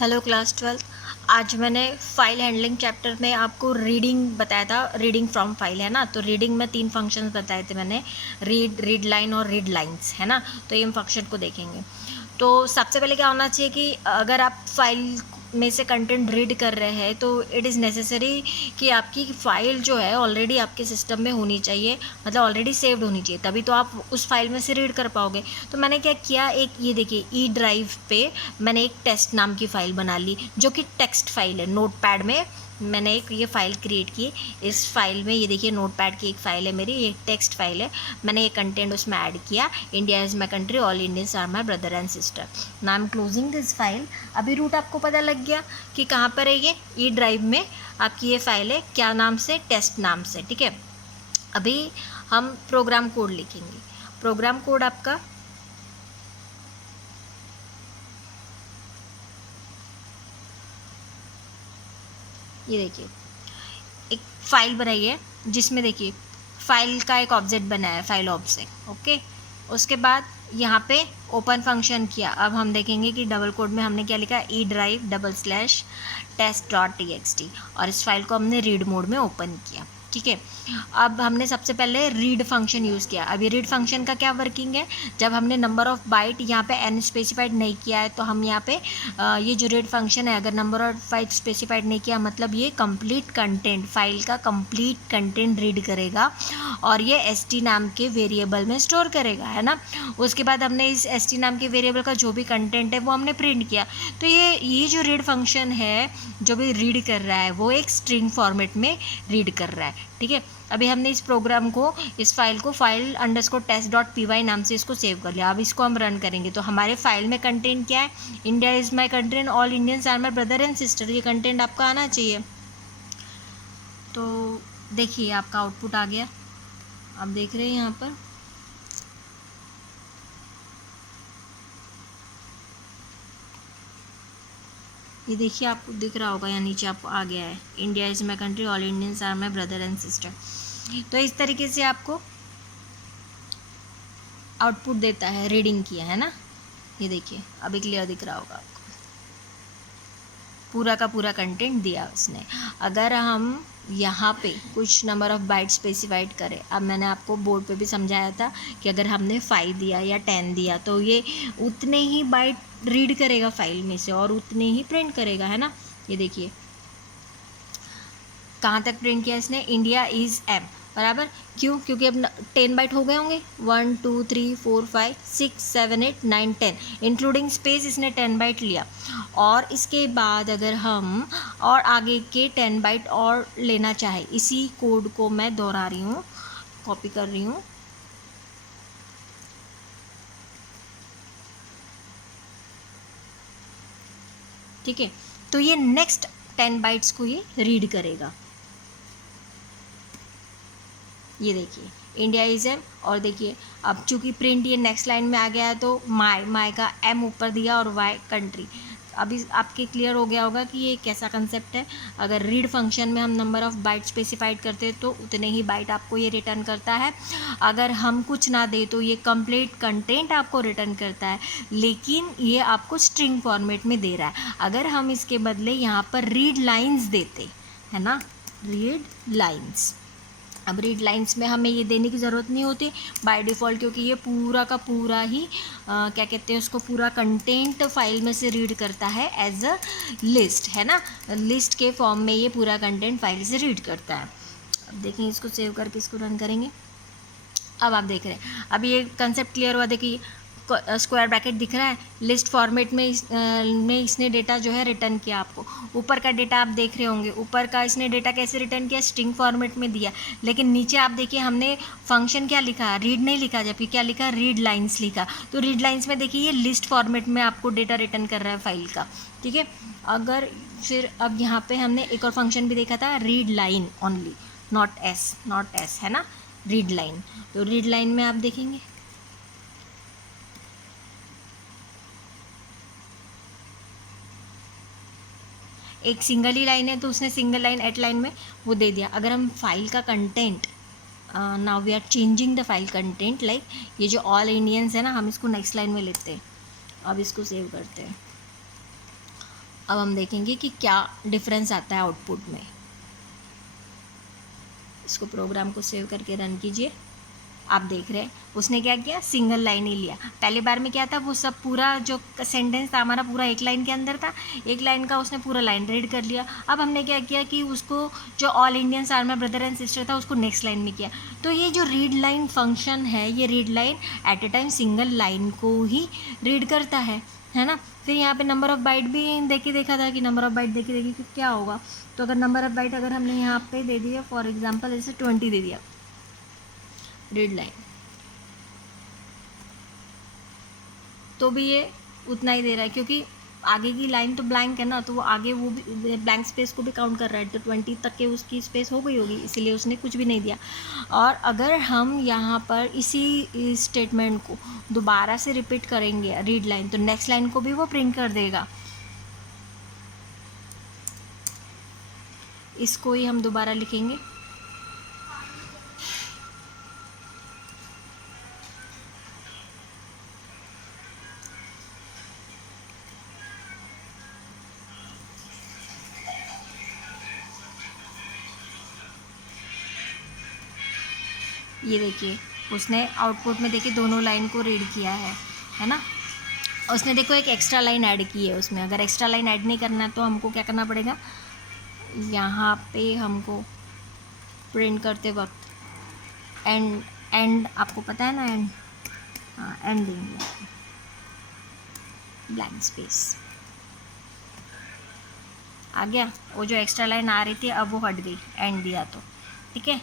Hello class 12। आज मैंने file handling chapter में आपको रीडिंग बताया था। रीडिंग फ्रॉम फाइल है ना, तो रीडिंग में 3 फंक्शंस बताए थे मैंने, रीड लाइन और रीड लाइंस, है ना। तो ये फंक्शन को देखेंगे। तो सबसे पहले क्या होना चाहिए कि अगर आप फाइल में से कंटेंट रीड कर रहे हैं तो इट इज़ नेसेसरी कि आपकी फाइल जो है ऑलरेडी आपके सिस्टम में होनी चाहिए, मतलब ऑलरेडी सेव्ड होनी चाहिए, तभी तो आप उस फाइल में से रीड कर पाओगे। तो मैंने क्या किया, एक ये देखिए ई ड्राइव पे मैंने एक टेस्ट नाम की फ़ाइल बना ली जो कि टेक्स्ट फाइल है। नोटपैड में मैंने एक ये फ़ाइल क्रिएट की। इस फाइल में ये देखिए नोटपैड की एक फ़ाइल है मेरी, ये टेक्स्ट फाइल है। मैंने ये कंटेंट उसमें ऐड किया, India is my country, all Indians are my brother and sister. Now I am closing this file. अभी रूट आपको पता लग गया कि कहाँ पर है ये ई ड्राइव में आपकी ये फ़ाइल है, क्या नाम से, टेस्ट नाम से, ठीक है। अभी हम प्रोग्राम कोड लिखेंगे। प्रोग्राम कोड आपका ये देखिए, एक फ़ाइल बनाई है जिसमें देखिए फाइल का एक ऑब्जेक्ट बनाया है, फाइल ऑब्जेक्ट, ओके। उसके बाद यहाँ पे ओपन फंक्शन किया। अब हम देखेंगे कि डबल कोड में हमने क्या लिखा, ई ड्राइव /test.txt, और इस फाइल को हमने रीड मोड में ओपन किया, ठीक है। अब हमने सबसे पहले रीड फंक्शन यूज़ किया। अब ये रीड फंक्शन का क्या वर्किंग है, जब हमने नंबर ऑफ़ बाइट यहाँ पे n स्पेसिफाइड नहीं किया है तो हम यहाँ पे ये जो रीड फंक्शन है, अगर नंबर ऑफ़ बाइट स्पेसिफाइड नहीं किया मतलब ये कंप्लीट कंटेंट, फाइल का कंप्लीट कंटेंट रीड करेगा और ये st नाम के वेरिएबल में स्टोर करेगा, है ना। उसके बाद हमने इस st नाम के वेरिएबल का जो भी कंटेंट है वो हमने प्रिंट किया। तो ये जो रीड फंक्शन है जो भी रीड कर रहा है वो एक स्ट्रिंग फॉर्मेट में रीड कर रहा है, ठीक है। अभी हमने इस प्रोग्राम को, इस फाइल को फाइल अंडरस्कोर test.py नाम से इसको सेव कर लिया। अब इसको हम रन करेंगे तो हमारे फाइल में कंटेंट क्या है, India is my country and all Indians are my brother and sister, ये कंटेंट आपका आना चाहिए। तो देखिए आपका आउटपुट आ गया, आप देख रहे हैं यहाँ पर। ये देखिए आपको दिख रहा होगा, यहाँ नीचे आपको आ गया है, India is my country, all Indians are my brother and sister. तो इस तरीके से आपको आउटपुट देता है, रीडिंग किया है ना। ये देखिए अभी क्लियर दिख रहा होगा आपको, पूरा का पूरा कंटेंट दिया उसने। अगर हम यहाँ पे कुछ नंबर ऑफ़ बाइट स्पेसिफाइड करें, अब मैंने आपको बोर्ड पे भी समझाया था कि अगर हमने 5 दिया या 10 दिया तो ये उतने ही बाइट रीड करेगा फाइल में से और उतने ही प्रिंट करेगा, है ना। ये देखिए कहाँ तक प्रिंट किया इसने, इंडिया इज़ एम बराबर। क्यों, क्योंकि अब 10 बाइट हो गए होंगे, 1 2 3 4 5 6 7 8 9 10, इंक्लूडिंग स्पेस इसने 10 बाइट लिया। और इसके बाद अगर हम और आगे के 10 बाइट और लेना चाहे, इसी कोड को मैं दोहरा रही हूँ, कॉपी कर रही हूँ, ठीक है। तो ये नेक्स्ट 10 बाइट्स को ये रीड करेगा। ये देखिए इंडिया इज़ एम, और देखिए अब चूंकि प्रिंट ये नेक्स्ट लाइन में आ गया है तो माई का एम ऊपर दिया और वाई कंट्री। अभी आपके क्लियर हो गया होगा कि ये कैसा कंसेप्ट है। अगर रीड फंक्शन में हम नंबर ऑफ़ बाइट स्पेसिफाइड करते हैं तो उतने ही बाइट आपको ये रिटर्न करता है। अगर हम कुछ ना दे तो ये कंप्लीट कंटेंट आपको रिटर्न करता है, लेकिन ये आपको स्ट्रिंग फॉर्मेट में दे रहा है। अगर हम इसके बदले यहाँ पर रीड लाइन्स देते, है ना, रीड लाइन्स। अब रीड लाइंस में हमें ये देने की ज़रूरत नहीं होती बाय डिफ़ॉल्ट, क्योंकि ये पूरा का पूरा ही क्या कहते हैं उसको, पूरा कंटेंट फाइल में से रीड करता है एज अ लिस्ट, है ना। लिस्ट के फॉर्म में ये पूरा कंटेंट फाइल से रीड करता है। अब देखें, इसको सेव करके इसको रन करेंगे। अब आप देख रहे हैं, अब ये कंसेप्ट क्लियर हुआ। देखिए स्क्वायर ब्रैकेट दिख रहा है, लिस्ट फॉर्मेट में इसने डेटा जो है रिटर्न किया आपको। ऊपर का डेटा आप देख रहे होंगे, ऊपर का इसने डेटा कैसे रिटर्न किया, स्ट्रिंग फॉर्मेट में दिया। लेकिन नीचे आप देखिए हमने फंक्शन क्या लिखा, रीड नहीं लिखा, जबकि क्या लिखा, रीड लाइन्स लिखा। तो रीड लाइन्स में देखिए ये लिस्ट फॉर्मेट में आपको डेटा रिटर्न कर रहा है फाइल का, ठीक है। अगर फिर अब यहाँ पे हमने एक और फंक्शन भी देखा था, read line only, not S, है ना, रीड लाइन। तो रीड लाइन में आप देखेंगे एक सिंगल ही लाइन है तो उसने सिंगल लाइन एट लाइन में वो दे दिया। अगर हम फाइल का content, now we are changing the file content, like ये जो ऑल इंडियंस है ना, हम इसको नेक्स्ट लाइन में लेते हैं। अब इसको सेव करते हैं। अब हम देखेंगे कि क्या डिफरेंस आता है आउटपुट में। इसको प्रोग्राम को सेव करके रन कीजिए। आप देख रहे हैं उसने क्या किया, सिंगल लाइन ही लिया। पहली बार में क्या था, वो सब पूरा जो सेंटेंस था हमारा पूरा एक लाइन के अंदर था, एक लाइन का उसने पूरा लाइन रीड कर लिया। अब हमने क्या किया कि उसको जो all Indians are my brother and sister था उसको नेक्स्ट लाइन में किया। तो ये जो रीड लाइन फंक्शन है, ये read line at A time single line को ही रीड करता है ना। फिर यहाँ पे नंबर ऑफ बाइट भी देखा था कि नंबर ऑफ बाइट देखिए कि क्या होगा। तो अगर नंबर ऑफ बाइट अगर हमने यहाँ पे दे दिया फॉर एग्जाम्पल जैसे 20 दे दिया रीड लाइन, तो भी ये उतना ही दे रहा है क्योंकि आगे की लाइन तो ब्लैंक है ना, तो वो आगे वो भी ब्लैंक स्पेस को भी काउंट कर रहा है। तो 20 तक के उसकी स्पेस हो गई होगी, इसीलिए उसने कुछ भी नहीं दिया। और अगर हम यहाँ पर इसी स्टेटमेंट को दोबारा से रिपीट करेंगे रीड लाइन, तो नेक्स्ट लाइन को भी वो प्रिंट कर देगा। इसको ही हम दोबारा लिखेंगे। ये देखिए उसने आउटपुट में देखिए दोनों लाइन को रीड किया है ना। उसने देखो एक एक्स्ट्रा लाइन ऐड की है उसमें। अगर एक्स्ट्रा लाइन ऐड नहीं करना है तो हमको क्या करना पड़ेगा, यहाँ पे हमको प्रिंट करते वक्त एंड आपको पता है ना, एंड, हाँ एंड देंगे, ब्लैंक स्पेस आ गया। वो जो एक्स्ट्रा लाइन आ रही थी अब वो हट गई, एंड दिया तो ठीक है।